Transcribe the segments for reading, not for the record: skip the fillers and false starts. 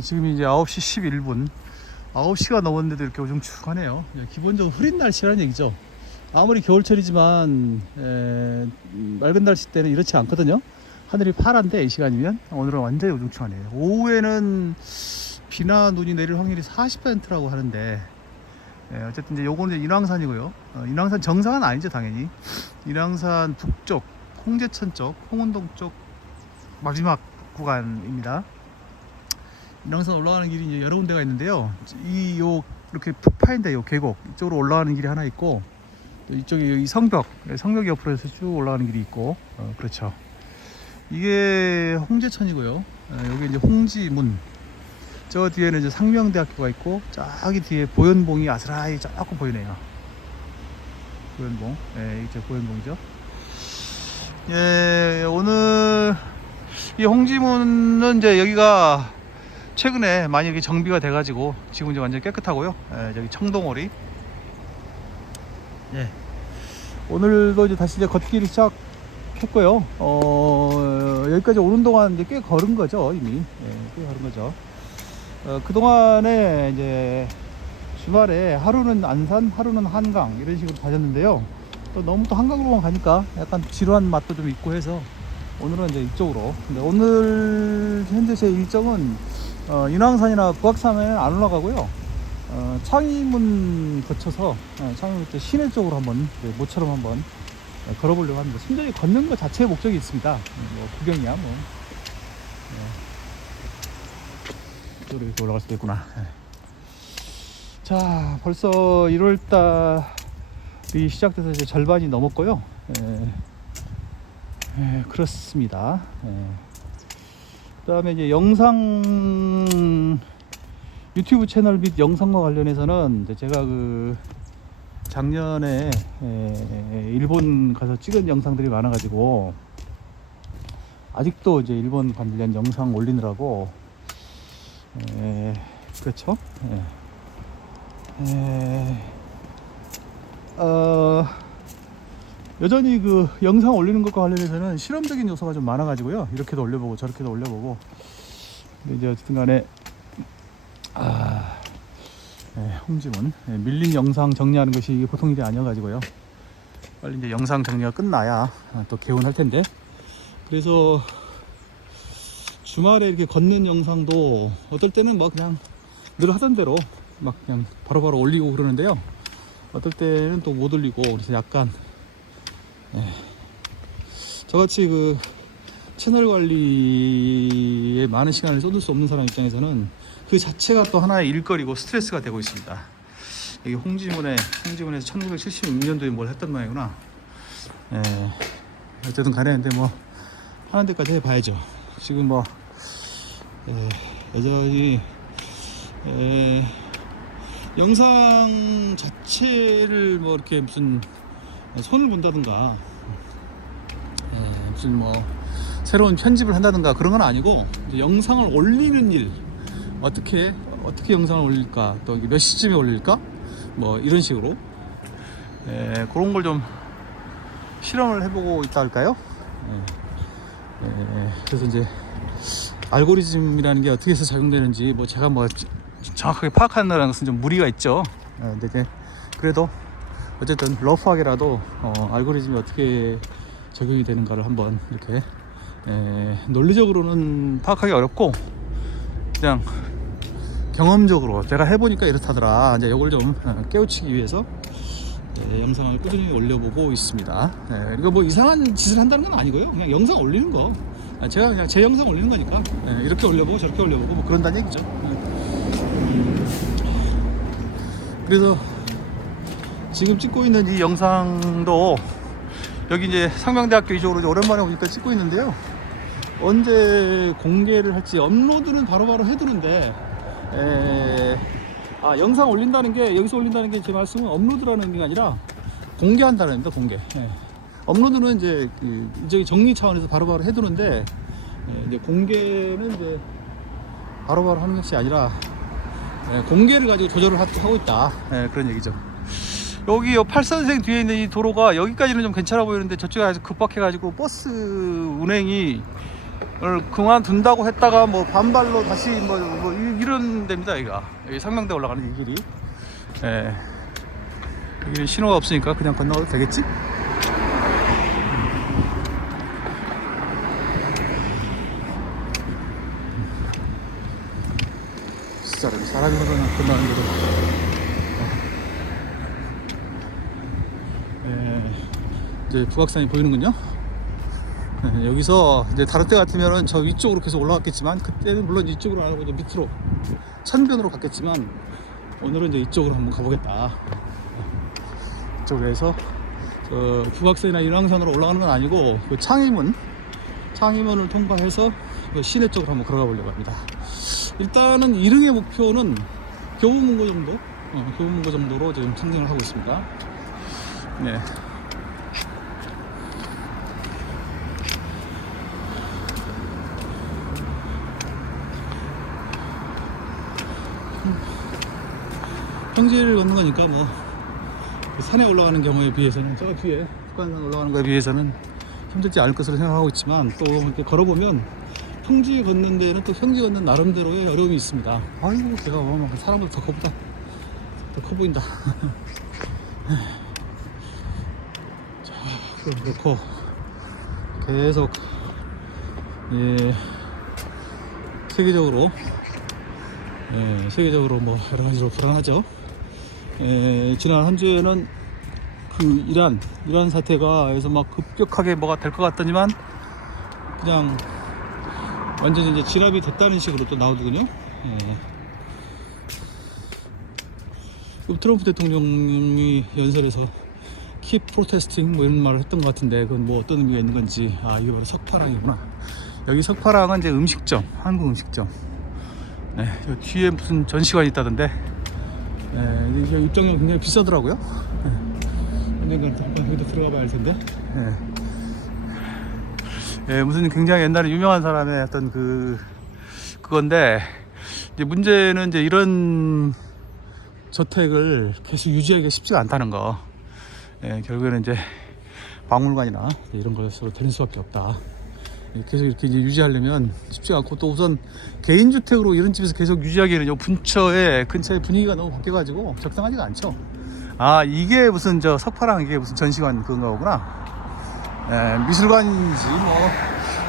지금 이제 9시 11분 9시가 넘었는데도 이렇게 우중충하네요. 기본적으로 흐린 날씨라는 얘기죠. 아무리 겨울철이지만 맑은 날씨 때는 이렇지 않거든요. 하늘이 파란데 이 시간이면 오늘은 완전히 우중충하네요. 오후에는 비나 눈이 내릴 확률이 40%라고 하는데 어쨌든 이제 요거는 이제 인왕산이고요. 인왕산 정상은 아니죠, 당연히. 인왕산 북쪽 홍제천 쪽 홍은동 쪽 마지막 구간입니다. 인왕산 올라가는 길이 이제 여러 군데가 있는데요. 이렇게 푹 파인데 요 계곡 이쪽으로 올라가는 길이 하나 있고, 또 이쪽에 이 성벽 옆으로 해서 쭉 올라가는 길이 있고, 그렇죠. 이게 홍제천이고요. 여기 이제 홍지문. 저 뒤에는 이제 상명대학교가 있고, 저기 뒤에 보현봉이 아스라이 조금 보이네요. 보현봉, 이제 보현봉이죠. 오늘 이 홍지문은 이제 여기가 최근에 많이 이렇게 정비가 돼가지고 지금 이제 완전히 깨끗하고요. 저기 청동오리. 오늘도 이제 다시 이제 걷기를 시작했고요. 여기까지 오는 동안 이제 꽤 걸은 거죠, 이미. 꽤 걸은 거죠. 그동안에 이제 주말에 하루는 안산, 하루는 한강 이런 식으로 다녔는데요. 또 너무 또 한강으로만 가니까 약간 지루한 맛도 좀 있고 해서 오늘은 이제 이쪽으로. 근데 오늘 현재 제 일정은 인왕산이나 북악산은 안 올라가고요. 창의문 거쳐서 창의문 시내 쪽으로 한번 모처럼 한번 걸어보려고 합니다. 순전히 걷는 것 자체의 목적이 있습니다. 뭐 구경이야 뭐. 이쪽으로 이렇게 올라갈 수도 있구나. 자, 벌써 1월달이 시작돼서 이제 절반이 넘었고요. 그렇습니다. 그 다음에 이제 유튜브 채널 및 영상과 관련해서는 이제 제가 작년에 일본 가서 찍은 영상들이 많아가지고 아직도 이제 일본 관련 영상 올리느라고 그렇죠. 여전히 영상 올리는 것과 관련해서는 실험적인 요소가 좀 많아가지고요. 이렇게도 올려보고 저렇게도 올려보고. 근데 이제 어쨌든 간에 홍지문 밀린 영상 정리하는 것이 보통 일이 아니어가지고요. 빨리 이제 영상 정리가 끝나야 또 개운할 텐데. 그래서 주말에 이렇게 걷는 영상도 어떨 때는 뭐 그냥 늘 하던 대로 막 그냥 바로바로 올리고 그러는데요. 어떨 때는 또 못 올리고, 그래서 약간 저같이 채널 관리에 많은 시간을 쏟을 수 없는 사람 입장에서는 그 자체가 또 하나의 일거리고 스트레스가 되고 있습니다. 여기 홍지문에서 1976년도에 뭘 했던 모양이구나. 어쨌든 간에 근데 뭐 하는 데까지 해봐야죠. 지금 뭐 여전히 영상 자체를 뭐 이렇게 무슨 손을 본다든가 무슨 뭐 새로운 편집을 한다든가 그런 건 아니고, 영상을 올리는 일, 어떻게 영상을 올릴까, 또 몇 시쯤에 올릴까, 뭐 이런 식으로 그런 걸 좀 실험을 해보고 있다 할까요? 그래서 이제 알고리즘이라는 게 어떻게 해서 작용되는지 뭐 제가 뭐 정확하게 파악하는 것은 좀 무리가 있죠. 근데 그래도 어쨌든 러프하게라도 알고리즘이 어떻게 적용이 되는가를 한번 이렇게 논리적으로는 파악하기 어렵고, 그냥 경험적으로 내가 해보니까 이렇다더라, 이제 이걸 좀 깨우치기 위해서 영상을 꾸준히 올려보고 있습니다. 그러니까 뭐 이상한 짓을 한다는 건 아니고요. 그냥 영상 올리는 거, 제가 그냥 제 영상 올리는 거니까 이렇게 올려보고 저렇게 올려보고 뭐 그런다는 얘기죠. 그래서 지금 찍고 있는 이 영상도 여기 이제 상명대학교 이쪽으로 이제 오랜만에 오니까 찍고 있는데요. 언제 공개를 할지, 업로드는 바로바로 해두는데 영상 올린다는 게, 여기서 올린다는 게 제 말씀은 업로드라는 의미가 아니라 공개한다는 의미입니다. 공개. 업로드는 이제 이제 정리 차원에서 바로바로 해두는데, 이제 공개는 이제 바로바로 하는 것이 아니라 공개를 가지고 조절을 하고 있다, 그런 얘기죠. 여기 8선생 뒤에 있는 이 도로가 여기까지는 좀 괜찮아 보이는데 저쪽에 아주 급박해가지고 버스 운행이 그만둔다고 했다가 뭐 반발로 다시 뭐 이런 데입니다. 여기 상명대 올라가는 이 길이. 예. 이 길이 신호가 없으니까 그냥 건너가도 되겠지? 사람이 건너는 데도 이제 북악산이 보이는군요. 여기서 이제 다른 때 같으면은 저 위쪽으로 계속 올라갔겠지만, 그때는 물론 이쪽으로 안 하고 이제 밑으로 천변으로 갔겠지만, 오늘은 이제 이쪽으로 한번 가보겠다. 이쪽으로 해서 북악산이나 인왕산으로 올라가는 건 아니고 그 창의문을 통과해서 그 시내 쪽으로 한번 걸어가 보려고 합니다. 일단은 1등의 목표는 교보문고 정도, 교보문고 정도로 지금 상징을 하고 있습니다. 네. 평지를 걷는 거니까 뭐 산에 올라가는 경우에 비해서는, 저 뒤에 북한산 올라가는 거에 비해서는 힘들지 않을 것으로 생각하고 있지만, 또 이렇게 걸어보면 평지 걷는 데는 또 평지 걷는 나름대로의 어려움이 있습니다. 아이고, 제가 사람보다 더 커 보인다. 자, 그렇고 계속 세계적으로 뭐 여러 가지로 불안하죠. 지난 한 주에는 그 이란 사태가 해서 막 급격하게 뭐가 될 것 같더니만 그냥 완전히 이제 진압이 됐다는 식으로 또 나오더군요. 트럼프 대통령이 연설에서 Keep protesting 뭐 이런 말을 했던 것 같은데, 그건 뭐 어떤 의미가 있는 건지. 이게 바로 석파랑이구나. 여기 석파랑은 이제 음식점, 한국 음식점. 저 뒤에 무슨 전시관이 있다던데, 이게 입장료 굉장히 비싸더라고요. 언젠간 한번 여기도 들어가 봐야 할 텐데. 무슨 굉장히 옛날에 유명한 사람의 어떤 그건데, 이제 문제는 이제 이런 저택을 계속 유지하기가 쉽지가 않다는 거. 결국에는 이제 박물관이나 이런 것으로 되는 수밖에 없다. 계속 이렇게 이제 유지하려면 쉽지 않고, 또 우선 개인주택으로 이런 집에서 계속 유지하기에는 요 근처의 분위기가 너무 바뀌어가지고 적당하지가 않죠. 이게 무슨 저 석파랑 이게 무슨 전시관 그런가 보구나. 미술관인지 뭐.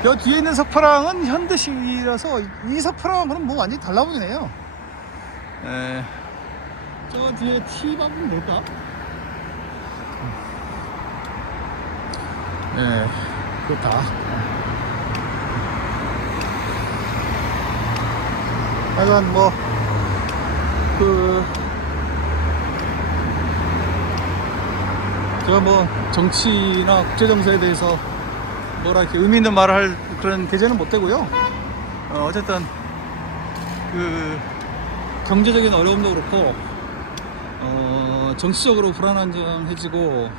여 뒤에 있는 석파랑은 현대식이라서 이 석파랑은 뭐 완전히 달라 보이네요. 저 뒤에 티밥은 뭘까? 그렇다. 하여간 뭐 제가 뭐 정치나 국제정세에 대해서 뭐라 이렇게 의미 있는 말을 할 그런 계제는 못 되고요. 어쨌든 경제적인 어려움도 그렇고, 정치적으로 불안해지고,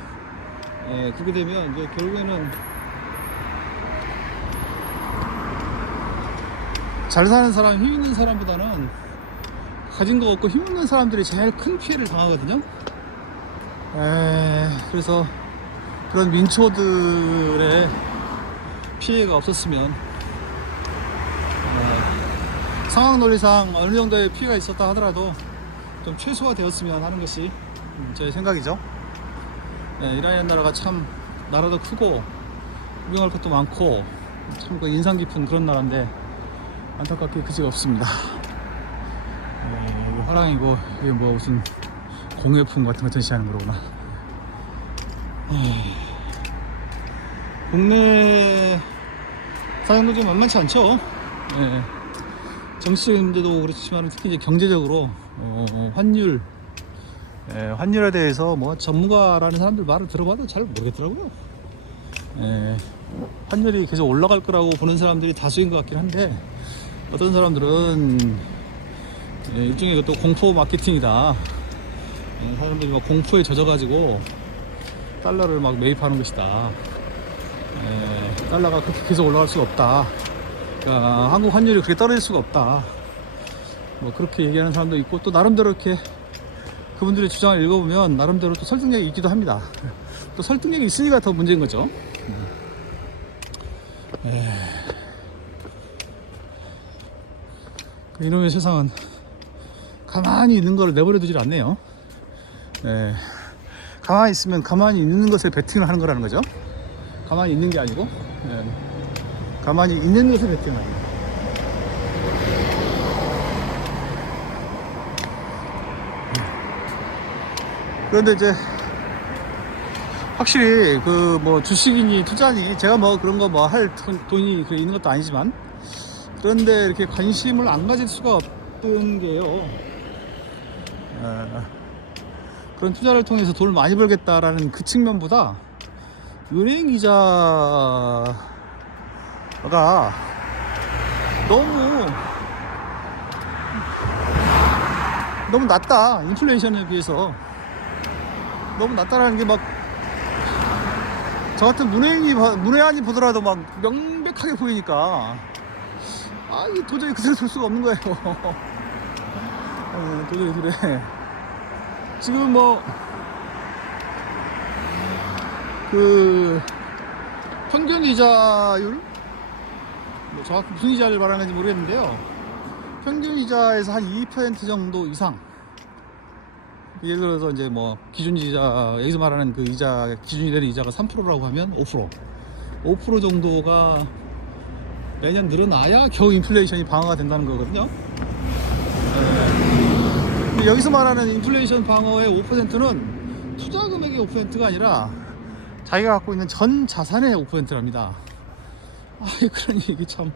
그렇게 되면 이제 결국에는 잘 사는 사람, 힘 있는 사람보다는 가진 거 없고 힘 있는 사람들이 제일 큰 피해를 당하거든요. 그래서 그런 민초들의 피해가 없었으면, 상황 논리상 어느 정도의 피해가 있었다 하더라도 좀 최소화되었으면 하는 것이 제 생각이죠. 이라는 나라가 참 나라도 크고 구경할 것도 많고 참 인상 깊은 그런 나라인데, 안타깝게 그지가 없습니다. 화랑이고, 이게 뭐 무슨 공예품 같은 거 전시하는 거구나. 국내 사정도 좀 만만치 않죠. 정치적인 문제도 그렇지만 특히 이제 경제적으로 환율에 대해서 뭐 전문가라는 사람들 말을 들어봐도 잘 모르겠더라고요. 환율이 계속 올라갈 거라고 보는 사람들이 다수인 것 같긴 한데, 어떤 사람들은 일종의 또 공포 마케팅이다. 사람들이 막 공포에 젖어가지고 달러를 막 매입하는 것이다. 달러가 그렇게 계속 올라갈 수가 없다. 그러니까 한국 환율이 그렇게 떨어질 수가 없다. 뭐 그렇게 얘기하는 사람도 있고, 또 나름대로 이렇게 그분들의 주장을 읽어보면 나름대로 또 설득력이 있기도 합니다. 또 설득력이 있으니까 더 문제인 거죠. 이놈의 세상은 가만히 있는 걸 내버려 두질 않네요. 예. 가만히 있으면 가만히 있는 것에 베팅을 하는 거라는 거죠. 가만히 있는 게 아니고, 예. 가만히 있는 것에 베팅을 하는 거예요. 그런데 이제 확실히 그 뭐 주식이니 투자니 제가 뭐 그런 거 뭐 할 돈이 있는 것도 아니지만, 그런데 이렇게 관심을 안 가질 수가 없던 게요. 그런 투자를 통해서 돈을 많이 벌겠다라는 그 측면보다 은행 이자가 너무 낮다. 인플레이션에 비해서 너무 낮다라는 게 막 저 같은 문외한이 보더라도 막 명백하게 보이니까 이 도저히 그대로 둘 수가 없는 거예요. 도저히 그래. 지금 뭐 그 평균 이자율, 뭐 정확히 무슨 이자를 말하는지 모르겠는데요. 평균 이자에서 한 2% 정도 이상, 예를 들어서 이제 뭐 기준 이자, 여기서 말하는 그 이자 기준이 되는 이자가 3%라고 하면 5% 정도가 매년 늘어나야 겨우 인플레이션이 방어가 된다는 거거든요. 여기서 말하는 인플레이션 방어의 5%는 투자 금액의 5%가 아니라 자기가 갖고 있는 전 자산의 5%랍니다. 그러니 이게 참,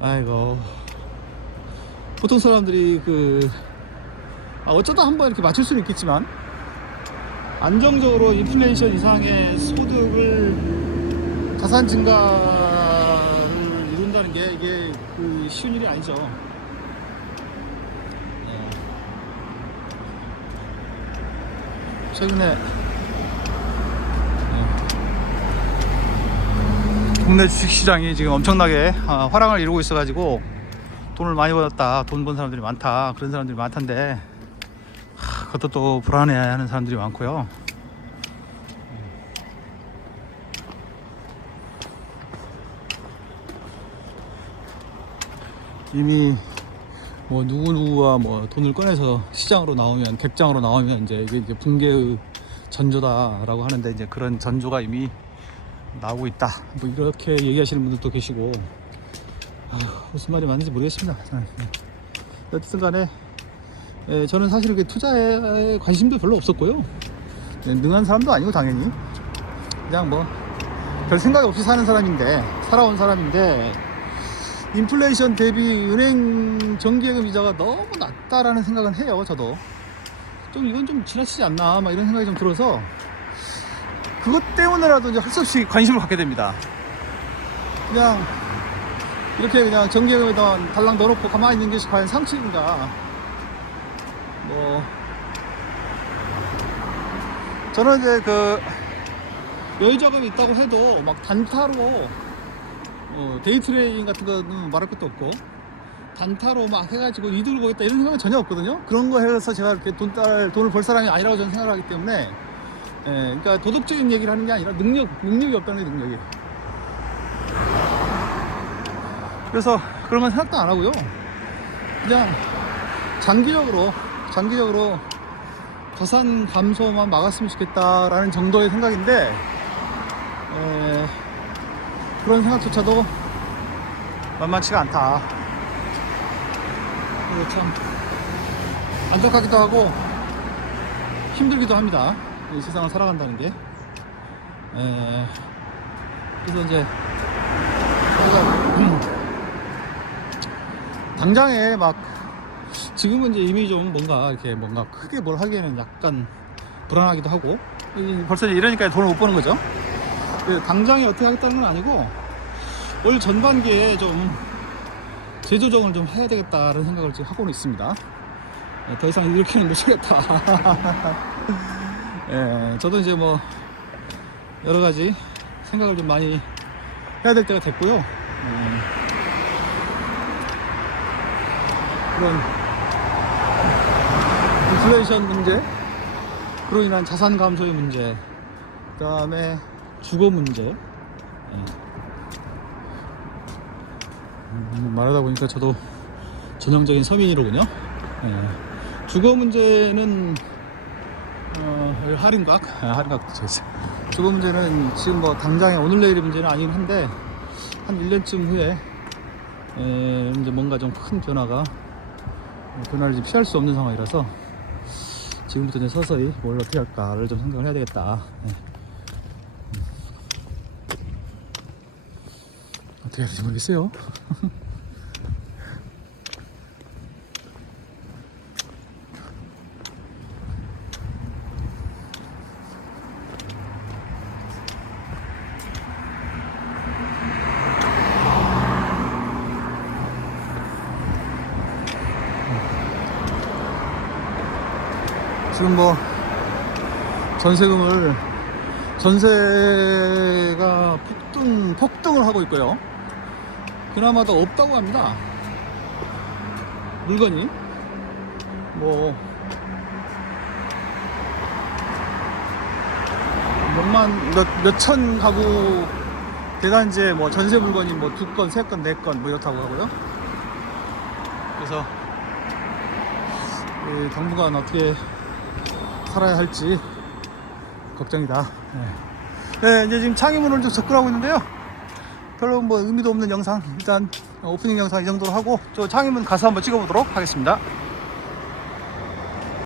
아이고, 보통 사람들이 어쩌다 한번 이렇게 맞출 수는 있겠지만, 안정적으로 인플레이션 이상의 소득을, 자산 증가를 이룬다는 게 이게 쉬운 일이 아니죠. 최근에 국내 주식시장이 지금 엄청나게 화랑을 이루고 있어가지고 돈을 많이 벌었다, 돈 번 사람들이 많다, 그런 사람들이 많던데, 그것도 또 불안해하는 사람들이 많고요. 이미 뭐 누구누구가 뭐 돈을 꺼내서 시장으로 나오면, 객장으로 나오면 이게 이제 붕괴의 전조다라고 하는데, 이제 그런 전조가 이미 나오고 있다, 뭐 이렇게 얘기하시는 분들도 계시고, 무슨 말이 맞는지 모르겠습니다. 어쨌든 간에 저는 사실 이렇게 투자에 관심도 별로 없었고요. 능한 사람도 아니고 당연히 그냥 뭐 별 생각 없이 살아온 사람인데 인플레이션 대비 은행 정기예금 이자가 너무 낮다라는 생각은 해요. 저도 좀 이건 좀 지나치지 않나, 막 이런 생각이 좀 들어서 그것 때문에라도 이제 할 수 없이 관심을 갖게 됩니다. 그냥 이렇게 그냥 정기예금에다 달랑 넣어놓고 가만히 있는 것이 과연 상식인가? 뭐 저는 이제 여유자금이 있다고 해도 막 단타로 데이트레이딩 같은 거는 말할 것도 없고, 단타로 막 해가지고 이득을 보겠다 이런 생각은 전혀 없거든요. 그런 거 해서 제가 이렇게 돈을 벌 사람이 아니라고 저는 생각을 하기 때문에, 그러니까 도덕적인 얘기를 하는 게 아니라 능력이 없다는 게 능력이. 그래서 그런 건 생각도 안 하고요. 그냥 장기적으로 자산 감소만 막았으면 좋겠다라는 정도의 생각인데, 그런 생각조차도 만만치가 않다. 참 안타깝기도 하고 힘들기도 합니다. 이 세상을 살아간다는 게. 그래서 이제 당장에 막 지금은 이제 이미 좀 뭔가 크게 뭘 하기에는 약간 불안하기도 하고, 벌써 이러니까 돈을 못 버는 거죠. 당장에 어떻게 하겠다는 건 아니고 올 전반기에 좀 재조정을 좀 해야 되겠다는 생각을 지금 하고는 있습니다. 더 이상 이렇게는 못 쉬겠다. 저도 이제 뭐 여러 가지 생각을 좀 많이 해야 될 때가 됐고요. 그런 인플레이션 문제, 그로 인한 자산 감소의 문제, 그 다음에 주거 문제. 말하다 보니까 저도 전형적인 서민이로군요. 주거 문제는 할인각 주거 문제는 지금 뭐 당장의 오늘 내일의 문제는 아니긴 한데 한 1년쯤 후에 이제 뭔가 좀 큰 변화를 좀 피할 수 없는 상황이라서 지금부터 이제 서서히 뭘 어떻게 할까를 좀 생각을 해야 되겠다. 어떻게 해야 될지 모르겠어요. 지금 뭐 전세가 폭등을 하고 있고요. 그나마 더 없다고 합니다. 물건이 뭐 몇천 가구 대단지에 뭐 전세 물건이 뭐 2건, 3건, 4건 뭐 이렇다고 하고요. 그래서 당분간 어떻게 살아야 할지 걱정이다. 이제 지금 창의문을 좀 접근하고 있는데요. 별로 뭐 의미도 없는 영상, 일단 오프닝 영상 이 정도로 하고 저 창의문 가서 한번 찍어보도록 하겠습니다.